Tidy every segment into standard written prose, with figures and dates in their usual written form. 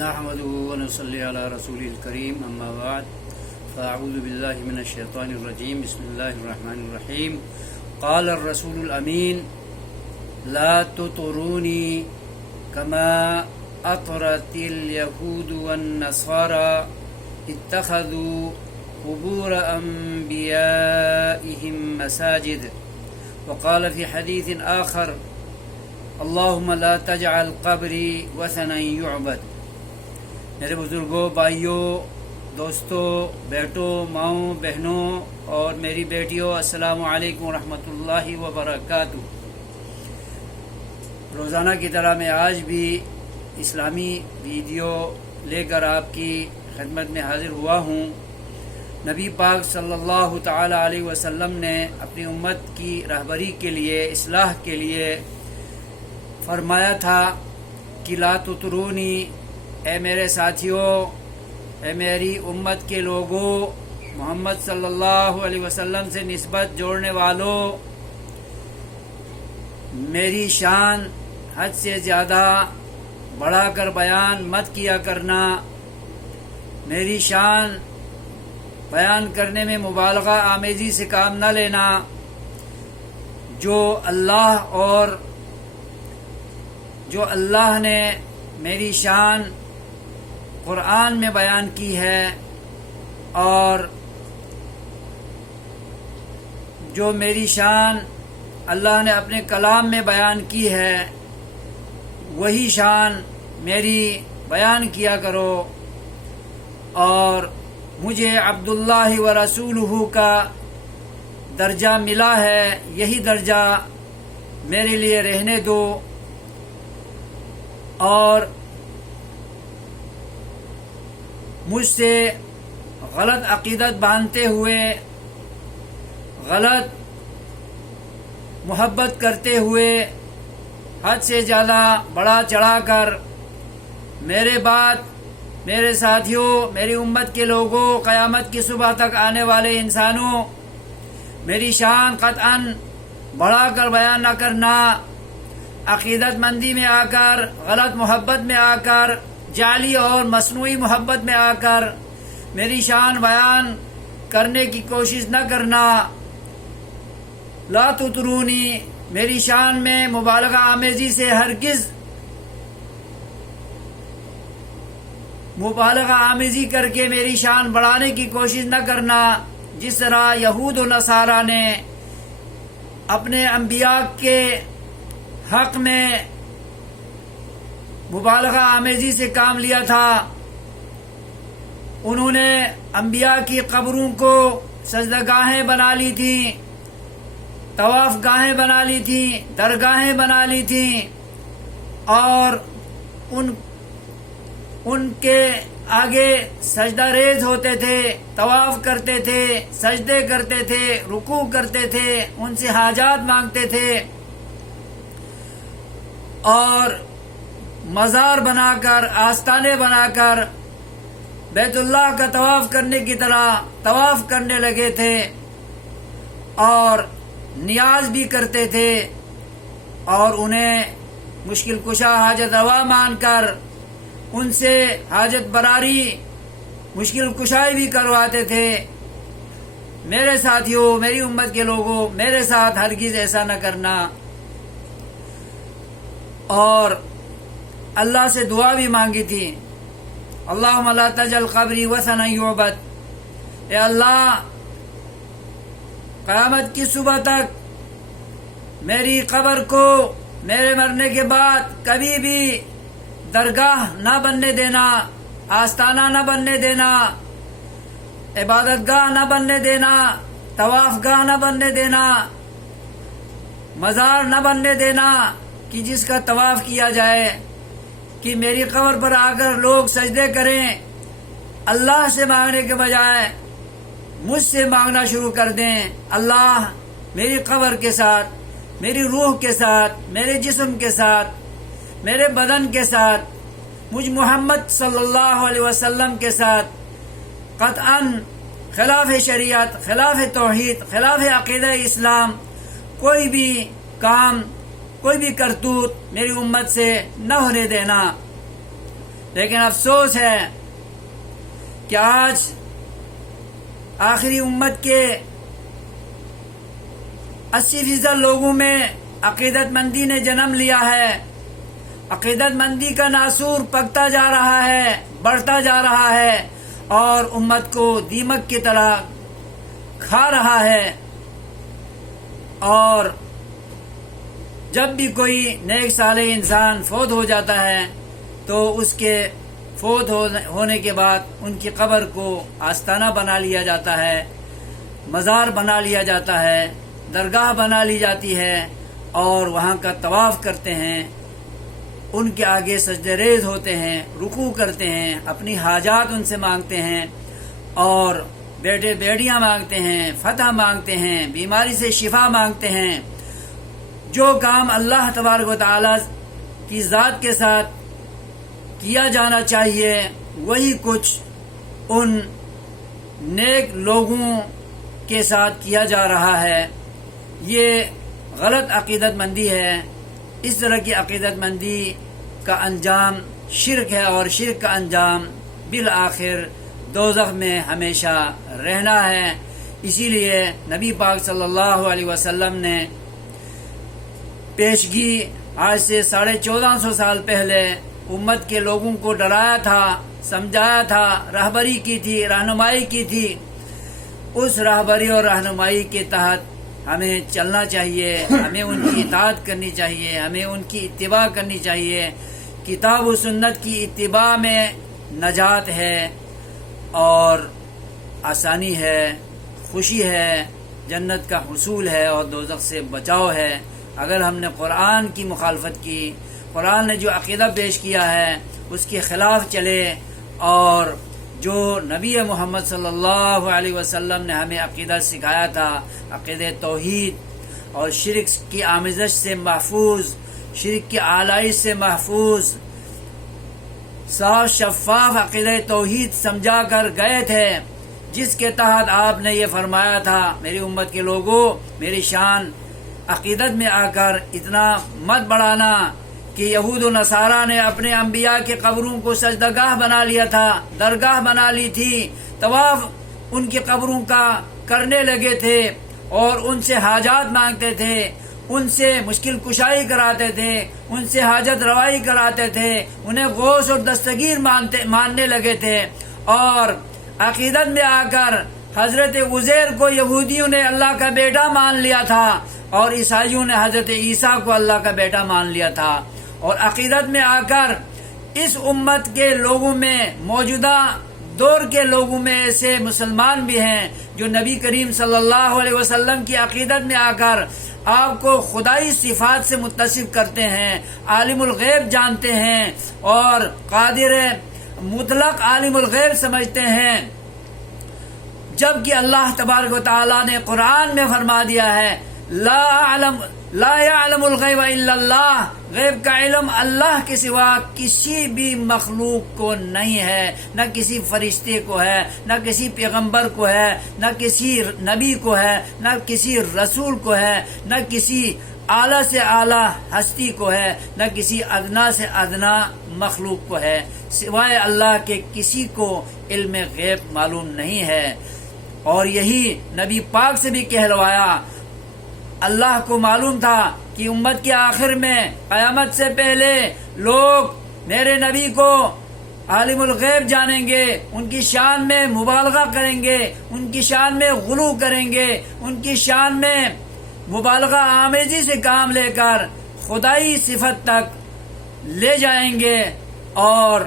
نحمده ونصلي على رسول الكريم اما بعد فاعوذ بالله من الشيطان الرجيم بسم الله الرحمن الرحيم قال الرسول الامين لا تطروني كما اطرت اليهود والنصارى اتخذوا قبور انبيائهم مساجد وقال في حديث آخر اللهم لا تجعل قبري وثنا يعبد۔ میرے بزرگوں، بھائیوں، دوستوں، بیٹوں، ماؤں، بہنوں اور میری بیٹیوں، السلام علیکم ورحمۃ اللہ وبرکاتہ۔ روزانہ کی طرح میں آج بھی اسلامی ویڈیو لے کر آپ کی خدمت میں حاضر ہوا ہوں۔ نبی پاک صلی اللہ تعالی علیہ وسلم نے اپنی امت کی رہبری کے لیے، اصلاح کے لیے فرمایا تھا کہ لا تطرونی، اے میرے ساتھیوں، اے میری امت کے لوگوں، محمد صلی اللہ علیہ وسلم سے نسبت جوڑنے والوں، میری شان حد سے زیادہ بڑھا کر بیان مت کیا کرنا، میری شان بیان کرنے میں مبالغہ آمیزی سے کام نہ لینا۔ جو اللہ نے میری شان قرآن میں بیان کی ہے اور جو میری شان اللہ نے اپنے کلام میں بیان کی ہے، وہی شان میری بیان کیا کرو۔ اور مجھے عبداللہ و رسولہ کا درجہ ملا ہے، یہی درجہ میرے لیے رہنے دو۔ اور مجھ سے غلط عقیدت باندھتے ہوئے، غلط محبت کرتے ہوئے، حد سے زیادہ بڑا چڑھا کر میرے بعد، میرے ساتھیوں، میری امت کے لوگوں، قیامت کی صبح تک آنے والے انسانوں، میری شان قطعاً بڑھا کر بیان نہ کرنا، عقیدت مندی میں آ کر، غلط محبت میں آ کر، جعلی اور مصنوعی محبت میں آ کر میری شان بیان کرنے کی کوشش نہ کرنا۔ لا تطرونی، میری شان میں مبالغہ آمیزی سے ہرگز مبالغہ آمیزی کر کے میری شان بڑھانے کی کوشش نہ کرنا، جس طرح یہود و نصارہ نے اپنے انبیاء کے حق میں مبالغہ آمیزی سے کام لیا تھا۔ انہوں نے انبیاء کی قبروں کو سجدہ گاہیں بنا لی تھیں، طواف گاہیں بنا لی تھیں، درگاہیں بنا لی تھیں، اور ان کے آگے سجدہ ریز ہوتے تھے، طواف کرتے تھے، سجدے کرتے تھے، رکوع کرتے تھے، ان سے حاجات مانگتے تھے، اور مزار بنا کر، آستانے بنا کر بیت اللہ کا طواف کرنے کی طرح طواف کرنے لگے تھے، اور نیاز بھی کرتے تھے، اور انہیں مشکل کشا حاجت روا مان کر ان سے حاجت براری، مشکل کشائی بھی کرواتے تھے۔ میرے ساتھیوں، میری امت کے لوگوں، میرے ساتھ ہرگز ایسا نہ کرنا۔ اور اللہ سے دعا بھی مانگی تھی، اللہم لا تجعل قبری وثنا یعبد، اے اللہ قیامت کی صبح تک میری قبر کو میرے مرنے کے بعد کبھی بھی درگاہ نہ بننے دینا، آستانہ نہ بننے دینا، عبادت گاہ نہ بننے دینا، طواف گاہ نہ بننے دینا، مزار نہ بننے دینا کہ جس کا طواف کیا جائے، کہ میری قبر پر آ کر لوگ سجدے کریں، اللہ سے مانگنے کے بجائے مجھ سے مانگنا شروع کر دیں۔ اللہ میری قبر کے ساتھ، میری روح کے ساتھ، میرے جسم کے ساتھ، میرے بدن کے ساتھ، مجھ محمد صلی اللہ علیہ وسلم کے ساتھ قطعاً خلاف شریعت، خلاف توحید، خلاف عقیدہ اسلام کوئی بھی کام، کوئی بھی کرتوت میری امت سے نہ ہونے دینا۔ لیکن افسوس ہے کہ آج آخری امت کے 80% لوگوں میں عقیدت مندی نے جنم لیا ہے. عقیدت مندی کا ناسور پکتا جا رہا ہے، بڑھتا جا رہا ہے اور امت کو دیمک کی طرح کھا رہا ہے. اور جب بھی کوئی نیک صالح انسان فوت ہو جاتا ہے تو اس کے فوت ہونے کے بعد ان کی قبر کو آستانہ بنا لیا جاتا ہے، مزار بنا لیا جاتا ہے، درگاہ بنا لی جاتی ہے اور وہاں کا طواف کرتے ہیں، ان کے آگے سجدے ریز ہوتے ہیں، رکوع کرتے ہیں، اپنی حاجات ان سے مانگتے ہیں اور بیٹے بیٹیاں مانگتے ہیں، فتح مانگتے ہیں، بیماری سے شفا مانگتے ہیں. جو کام اللہ تبارک و تعالی کی ذات کے ساتھ کیا جانا چاہیے وہی کچھ ان نیک لوگوں کے ساتھ کیا جا رہا ہے. یہ غلط عقیدت مندی ہے. اس طرح کی عقیدت مندی کا انجام شرک ہے اور شرک کا انجام بالآخر دوزخ میں ہمیشہ رہنا ہے. اسی لیے نبی پاک صلی اللہ علیہ وسلم نے پیشگی آج سے 1450 سال پہلے امت کے لوگوں کو ڈرایا تھا، سمجھایا تھا، رہبری کی تھی، رہنمائی کی تھی. اس رہبری اور رہنمائی کے تحت ہمیں چلنا چاہیے، ہمیں ان کی اطاعت کرنی چاہیے، ہمیں ان کی اتباع کرنی چاہیے. کتاب و سنت کی اتباع میں نجات ہے اور آسانی ہے، خوشی ہے، جنت کا حصول ہے اور دوزخ سے بچاؤ ہے. اگر ہم نے قرآن کی مخالفت کی، قرآن نے جو عقیدہ پیش کیا ہے اس کے خلاف چلے اور جو نبی محمد صلی اللہ علیہ وسلم نے ہمیں عقیدہ سکھایا تھا، عقیدہ توحید اور شرک کی آمیزش سے محفوظ، شرک کی آلائش سے محفوظ، صاف شفاف عقیدہ توحید سمجھا کر گئے تھے، جس کے تحت آپ نے یہ فرمایا تھا میری امت کے لوگوں، میری شان عقیدت میں آ کر اتنا مت بڑھانا کہ یہود و نصارہ نے اپنے انبیاء کے قبروں کو سجدہ گاہ بنا لیا تھا، درگاہ بنا لی تھی، طواف ان کی قبروں کا کرنے لگے تھے اور ان سے حاجات مانگتے تھے، ان سے مشکل کشائی کراتے تھے، ان سے حاجت روائی کراتے تھے، انہیں غوث اور دستگیر ماننے لگے تھے. اور عقیدت میں آ کر حضرت عزیر کو یہودیوں نے اللہ کا بیٹا مان لیا تھا اور عیسائیوں نے حضرت عیسیٰ کو اللہ کا بیٹا مان لیا تھا. اور عقیدت میں آ کر اس امت کے لوگوں میں، موجودہ دور کے لوگوں میں ایسے مسلمان بھی ہیں جو نبی کریم صلی اللہ علیہ وسلم کی عقیدت میں آ کر آپ کو خدائی صفات سے متصف کرتے ہیں، عالم الغیب جانتے ہیں اور قادر مطلق عالم الغیب سمجھتے ہیں، جبکہ اللہ تبارک و تعالی نے قرآن میں فرما دیا ہے لا يعلم الغیب الا اللہ، غیب کا علم اللہ کے سوا کسی بھی مخلوق کو نہیں ہے، نہ کسی فرشتے کو ہے، نہ کسی پیغمبر کو ہے، نہ کسی نبی کو ہے، نہ کسی رسول کو ہے، نہ کسی اعلیٰ سے اعلیٰ ہستی کو ہے، نہ کسی ادنا سے ادنا مخلوق کو ہے. سوائے اللہ کے کسی کو علم غیب معلوم نہیں ہے. اور یہی نبی پاک سے بھی کہلوایا. اللہ کو معلوم تھا کہ امت کے آخر میں قیامت سے پہلے لوگ میرے نبی کو عالم الغیب جانیں گے، ان کی شان میں مبالغہ کریں گے، ان کی شان میں غلو کریں گے، ان کی شان میں مبالغہ آمیزی سے کام لے کر خدائی صفت تک لے جائیں گے اور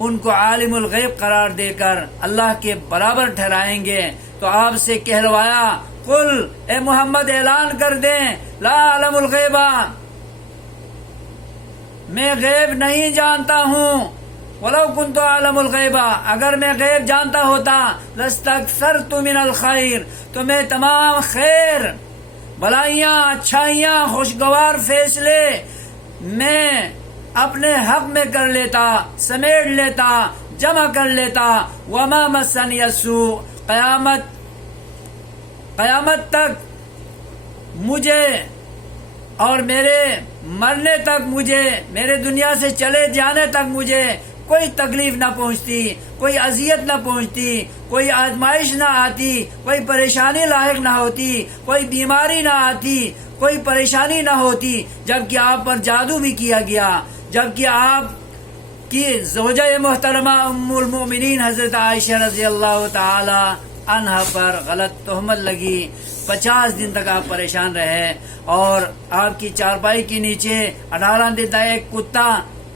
ان کو عالم الغیب قرار دے کر اللہ کے برابر ٹھہرائیں گے. تو آپ سے کہلوایا قل، اے محمد اعلان کر دیں لا اعلم الغیبہ، میں غیب نہیں جانتا ہوں. ولو کنت اعلم الغیبہ، اگر میں غیب جانتا ہوتا لاستکثرت من الخیر، تو میں تمام خیر، بھلائیاں، اچھائیاں، خوشگوار فیصلے میں اپنے حق میں کر لیتا، سمیٹ لیتا، جمع کر لیتا. وما مسنی السوء، قیامت، قیامت تک مجھے اور میرے مرنے تک مجھے، میرے دنیا سے چلے جانے تک مجھے کوئی تکلیف نہ پہنچتی، کوئی اذیت نہ پہنچتی، کوئی آزمائش نہ آتی، کوئی پریشانی لاحق نہ ہوتی، کوئی بیماری نہ آتی، کوئی پریشانی نہ ہوتی، جبکہ آپ پر جادو بھی کیا گیا، جبکہ آپ کی زوجہ محترمہ ام المؤمنین حضرت عائشہ رضی اللہ تعالی عنہا پر غلط تہمت لگی، 50 دن تک آپ پریشان رہے، اور آپ کی چارپائی کے نیچے 18 دن تک ایک کتا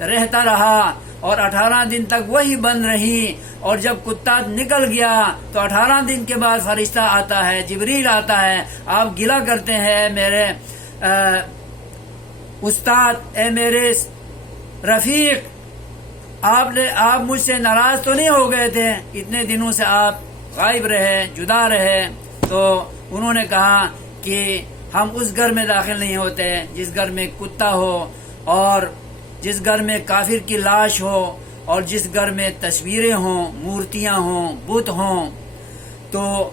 رہتا رہا، اور 18 دن تک وہی بند رہی، اور جب کتا نکل گیا تو 18 دن کے بعد فرشتہ آتا ہے، جبریل آتا ہے، آپ گلہ کرتے ہیں اے میرے استاد، اے میرے رفیق، آپ مجھ سے ناراض تو نہیں ہو گئے تھے؟ اتنے دنوں سے آپ غائب رہے، جدا رہے۔ تو انہوں نے کہا کہ ہم اس گھر میں داخل نہیں ہوتے جس گھر میں کتا ہو، اور جس گھر میں کافر کی لاش ہو، اور جس گھر میں تصویریں ہوں، مورتیاں ہوں، بت ہوں۔ تو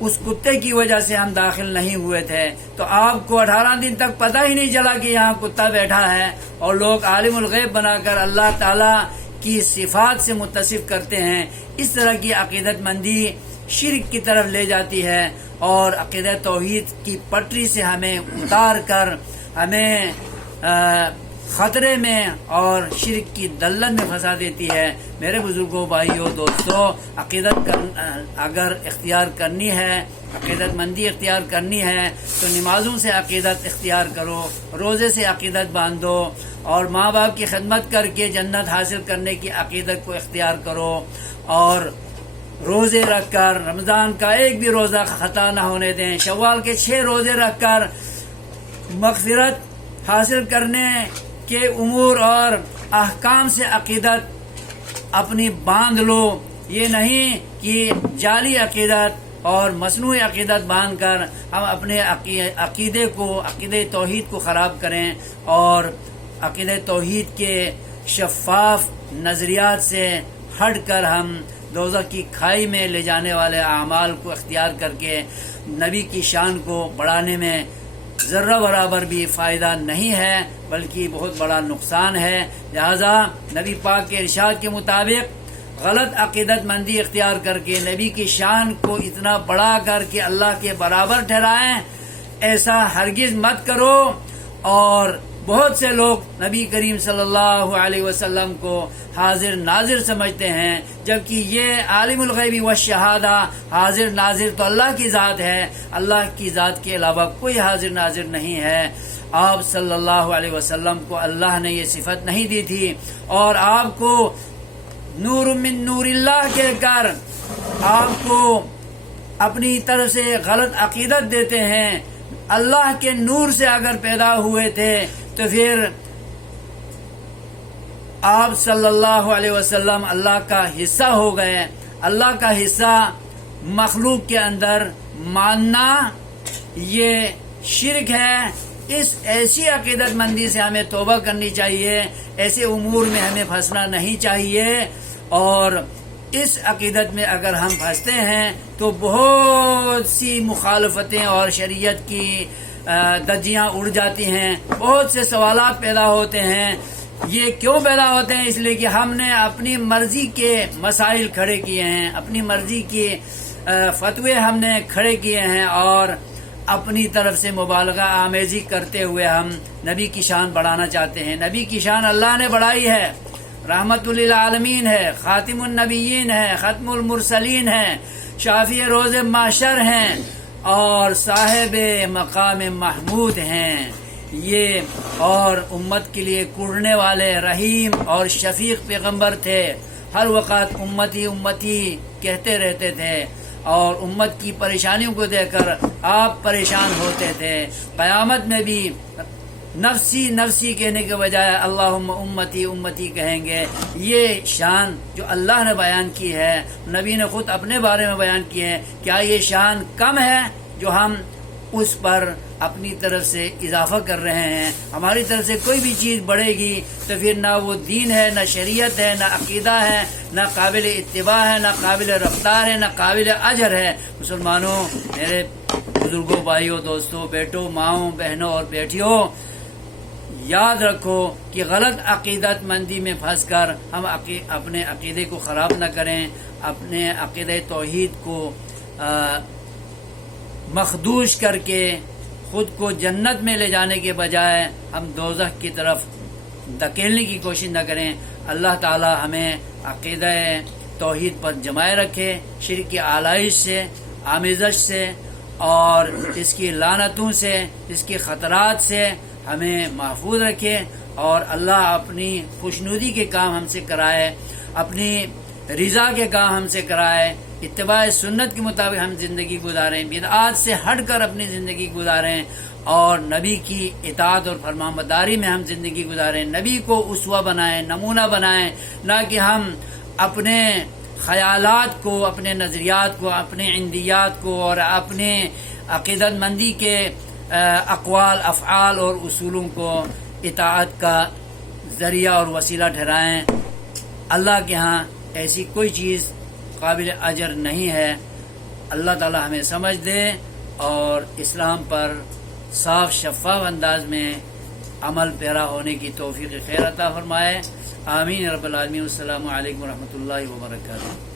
اس کتے کی وجہ سے ہم داخل نہیں ہوئے تھے۔ تو آپ کو 18 دن تک پتہ ہی نہیں چلا کہ یہاں کتا بیٹھا ہے، اور لوگ عالم الغیب بنا کر اللہ تعالی کی صفات سے متصف کرتے ہیں۔ اس طرح کی عقیدت مندی شرک کی طرف لے جاتی ہے، اور عقیدت توحید کی پٹری سے ہمیں اتار کر ہمیں خطرے میں اور شرک کی دلدل میں پھنسا دیتی ہے۔ میرے بزرگوں، بھائیوں، دوستوں، عقیدت اگر اختیار کرنی ہے، عقیدت مندی اختیار کرنی ہے، تو نمازوں سے عقیدت اختیار کرو، روزے سے عقیدت باندھو، اور ماں باپ کی خدمت کر کے جنت حاصل کرنے کی عقیدت کو اختیار کرو، اور روزے رکھ کر رمضان کا ایک بھی روزہ خطا نہ ہونے دیں، شوال کے 6 روزے رکھ کر مغفرت حاصل کرنے کے امور اور احکام سے عقیدت اپنی باندھ لو۔ یہ نہیں کہ جعلی عقیدت اور مصنوعی عقیدت باندھ کر ہم اپنے عقیدے توحید کو خراب کریں، اور عقیدے توحید کے شفاف نظریات سے ہٹ کر ہم دوزخ کی کھائی میں لے جانے والے اعمال کو اختیار کر کے نبی کی شان کو بڑھانے میں ذرہ برابر بھی فائدہ نہیں ہے، بلکہ بہت بڑا نقصان ہے۔ لہذا نبی پاک کے ارشاد کے مطابق غلط عقیدت مندی اختیار کر کے نبی کی شان کو اتنا بڑا کر کے اللہ کے برابر ٹھہرائیں، ایسا ہرگز مت کرو۔ اور بہت سے لوگ نبی کریم صلی اللہ علیہ وسلم کو حاضر ناظر سمجھتے ہیں، جبکہ یہ عالم الغیب والشہادہ، حاضر ناظر تو اللہ کی ذات ہے، اللہ کی ذات کے علاوہ کوئی حاضر ناظر نہیں ہے۔ آپ صلی اللہ علیہ وسلم کو اللہ نے یہ صفت نہیں دی تھی، اور آپ کو نور من نور اللہ کہہ کر آپ کو اپنی طرف سے غلط عقیدت دیتے ہیں۔ اللہ کے نور سے اگر پیدا ہوئے تھے تو پھر آپ صلی اللہ علیہ وسلم اللہ کا حصہ ہو گئے۔ اللہ کا حصہ مخلوق کے اندر ماننا یہ شرک ہے۔ اس ایسی عقیدت مندی سے ہمیں توبہ کرنی چاہیے، ایسے امور میں ہمیں پھنسنا نہیں چاہیے، اور اس عقیدت میں اگر ہم پھنستے ہیں تو بہت سی مخالفتیں اور شریعت کی دجیاں اڑ جاتی ہیں، بہت سے سوالات پیدا ہوتے ہیں۔ یہ کیوں پیدا ہوتے ہیں؟ اس لیے کہ ہم نے اپنی مرضی کے مسائل کھڑے کیے ہیں، اپنی مرضی کے فتوے ہم نے کھڑے کیے ہیں، اور اپنی طرف سے مبالغہ آمیزی کرتے ہوئے ہم نبی کی شان بڑھانا چاہتے ہیں۔ نبی کی شان اللہ نے بڑھائی ہے، رحمت للعالمین ہے، خاتم النبیین ہے، ختم المرسلین ہے، شافی روز محشر ہیں، اور صاحب مقام محمود ہیں یہ، اور امت کے لیے کڑنے والے رحیم اور شفیق پیغمبر تھے۔ ہر وقت امتی امتی کہتے رہتے تھے، اور امت کی پریشانیوں کو دیکھ کر آپ پریشان ہوتے تھے۔ قیامت میں بھی نفسی نفسی کہنے کے بجائے اللہم امتی امتی کہیں گے۔ یہ شان جو اللہ نے بیان کی ہے، نبی نے خود اپنے بارے میں بیان کی ہے، کیا یہ شان کم ہے جو ہم اس پر اپنی طرف سے اضافہ کر رہے ہیں؟ ہماری طرف سے کوئی بھی چیز بڑھے گی تو پھر نہ وہ دین ہے، نہ شریعت ہے، نہ عقیدہ ہے، نہ قابل اتباع ہے، نہ قابل رفتار ہے، نہ قابل اجر ہے۔ مسلمانوں، میرے بزرگوں، بھائیوں، دوستوں، بیٹوں، ماؤں، بہنوں اور بیٹیوں، یاد رکھو کہ غلط عقیدت مندی میں پھنس کر ہم اپنے عقیدے کو خراب نہ کریں، اپنے عقیدہ توحید کو مخدوش کر کے خود کو جنت میں لے جانے کے بجائے ہم دوزخ کی طرف دھکیلنے کی کوشش نہ کریں۔ اللہ تعالی ہمیں عقیدہ توحید پر جمائے رکھے، شرک کی آلائش سے، آمیزش سے اور اس کی لعنتوں سے، اس کے خطرات سے ہمیں محفوظ رکھے، اور اللہ اپنی خوشنودی کے کام ہم سے کرائے، اپنی رضا کے کام ہم سے کرائے، اتباع سنت کے مطابق ہم زندگی گزاریں، بدعات سے ہٹ کر اپنی زندگی گزاریں، اور نبی کی اطاعت اور فرمانبرداری میں ہم زندگی گزاریں، نبی کو اسوہ بنائیں، نمونہ بنائیں، نہ کہ ہم اپنے خیالات کو، اپنے نظریات کو، اپنے عندیات کو اور اپنے عقیدت مندی کے اقوال، افعال اور اصولوں کو اطاعت کا ذریعہ اور وسیلہ ٹھہرائیں۔ اللہ کے ہاں ایسی کوئی چیز قابل اجر نہیں ہے۔ اللہ تعالی ہمیں سمجھ دے اور اسلام پر صاف شفاف انداز میں عمل پیرا ہونے کی توفیق خیر عطا فرمائے۔ آمین رب العالمین۔ السلام علیکم ورحمۃ اللہ وبرکاتہ۔